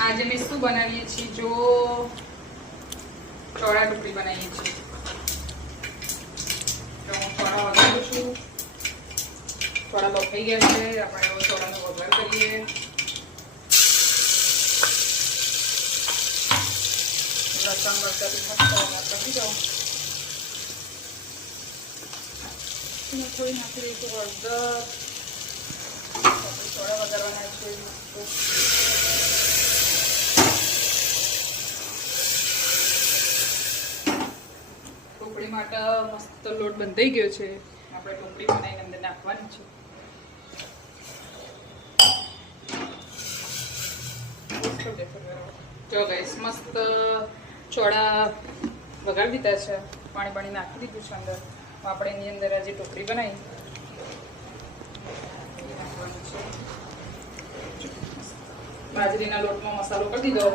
આજે મેં શું બનાવીએ છીએ જો ચોળા ઢોકળી બનાવીએ છીએ તો હું ચોળા વઘારું છું ચોળા બફાઈ ગયા છે આપણે હવે ચોળાનો વઘાર કરીએ લસણ મરચાં મસ્ત નાખી દઉં થોડી નાખી દઈશું હળદર થોડા વધારવાના છે ઢોકળી માટે મસ્ત લોટ બંધાઈ ગયો છે આપણે ઢોકળી બનાવીને અંદર નાખવાની છે જો ગાઈસ મસ્ત ચોળા વઘારી દીધા છે પાણી નાખી દીધું છે અંદર આપણે એની અંદર આજે ઢોકળી બનાવી બાજરીના લોટમાં મસાલો કરી દીધો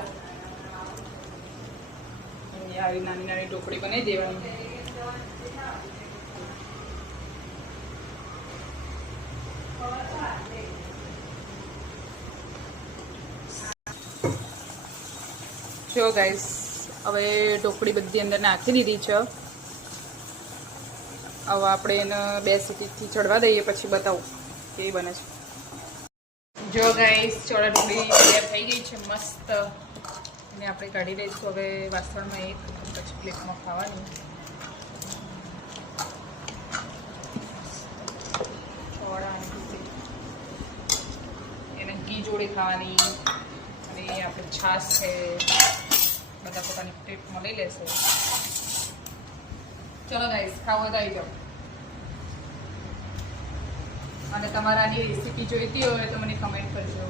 આવી નાની નાની ઢોકળી બનાવી દેવાની જો ગાઈસ હવે ઢોકળી બધી અંદર નાખી દીધી છે હવે આપણે એને 2 સીટીથી ચડવા દઈએ પછી બતાવું કેવી બને છે જો ગાઈસ ચોળા ઢોકળી તૈયાર થઈ ગઈ છે મસ્ત અને આપણે કાઢી લઈશું હવે વાસણમાં એક પછી પ્લેટમાં ખાવાની ચોળા એને ઘી જોડે ખાવાની અને આપણે છાશ છે બધા પોતાની પ્લેટમાં લઈ લેશે ચલો ગાઈસ ખાવા તો આવી જાઓ અને તમારે આની રેસીપી જોઈતી હોય તો મને કમેન્ટ કરજો